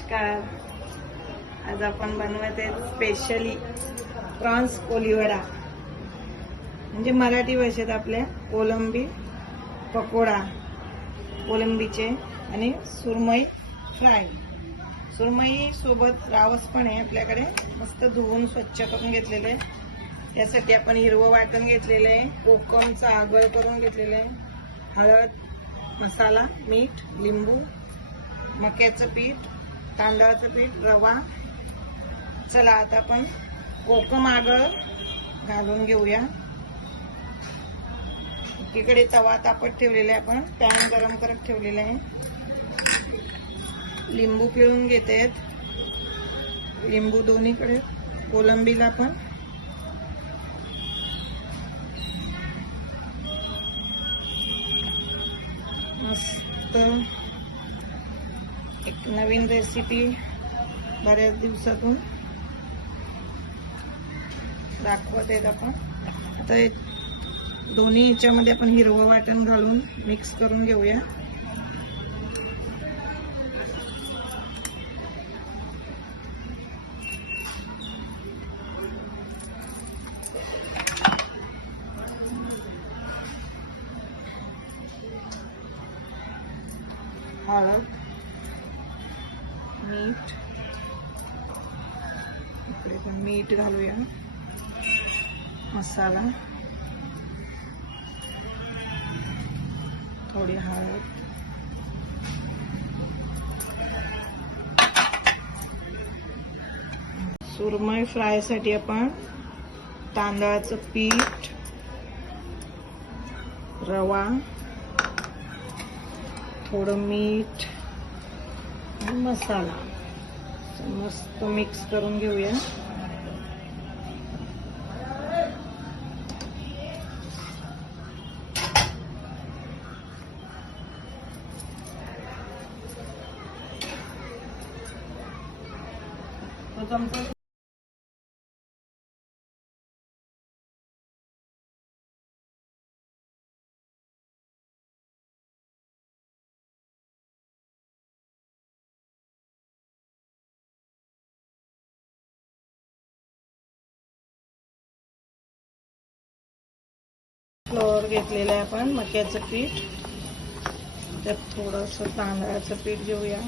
नमस्कार. आज आपण बनवत आहे स्पेशली प्रॉन्स कोलीवडा, म्हणजे मराठी भाषेत आपल्या कोलंबी पकोडा, कोलंबीचे आणि सुरमई फ्राय. सुरमई सोबत रावस पण आहे आपल्याकडे. मस्त धुवून स्वच्छ करून घेतलेले. यासाठी आपण हिरवं वाटण घेतलेलं आहे, कोकमचा आगळ करून घेतलेलं आहे, हळद, मसाला, मीठ, लिंबू, मक्याचं पीठ, तांदळाचं पीठ, रवा. चला आता आपण कोकम आगळ घालून घेऊया. एकीकडे तवा तापत ठेवलेला आहे, आपण पॅन गरम करत ठेवलेला आहे. लिंबू पिळून घेते, लिंबू दोन्हीकडे. कोलंबीला पण मस्त एक नवीन रेसिपी बऱ्याच दिवसातून दाखवत आहेत आपण. आता दोन्ही ह्याच्यामध्ये आपण हिरवं वाटण घालून मिक्स करून घेऊया. हळद, मीठ, इकडे पण मीठ घालूया. मसाला, थोडी हळद, सुरमई फ्राय साठी आपण तांदळाचं पीठ, रवा, थोडं मीठ आणि मसाला मस्त मिक्स करून घेऊया. फ्लोअर घेतलेलं आहे आपण, मक्याचं पीठ. त्यात थोडंसं तांदळाचं पीठ घेऊया.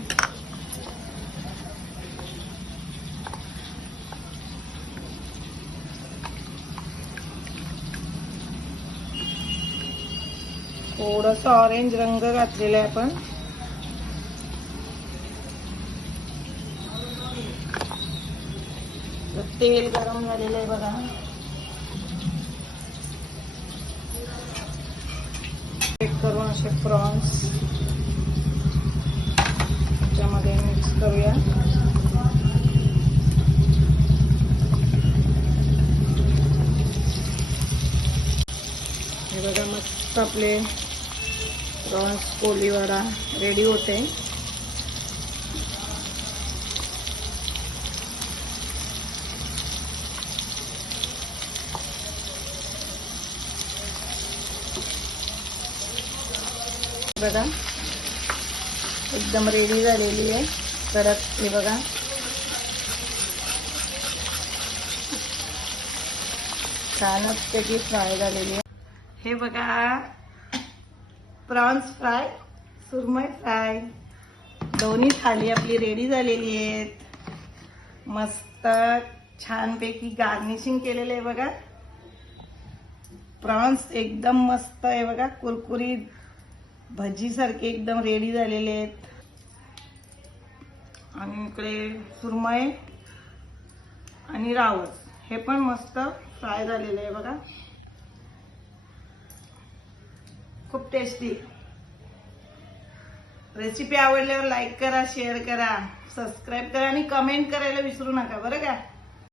थोडंसं ऑरेंज रंग घातलेला आहे आपण. तेल गरम झालेलं आहे बघा. करून असे प्रॉन्स त्याच्यामध्ये मिक्स करूया. हे बघा, मस्त आपले प्रॉन्स कोलीवडा रेडी होते. बघा एकदम रेडी झालेली आहे. परत हे बघा, छानच त्याची फ्राय झालेली आहे. हे बघा, प्रॉन्स फ्राय, सुरमई फ्राय दोन्ही थाली आपली रेडी झालेली आहेत. मस्त छानपैकी गार्निशिंग केलेलं आहे बघा. प्रॉन्स एकदम मस्त आहे बघा, कुरकुरीत भजी सारखे एकदम रेडी झालेले आहेत. आणि इकडे सुरमई आणि रावस हे पण मस्त फ्राय झालेले आहे बघा. खूप टेस्टी. रेसिपी आवडल्यावर लाईक करा, शेअर करा, सबस्क्राईब करा आणि कमेंट करायला विसरू नका बरं का.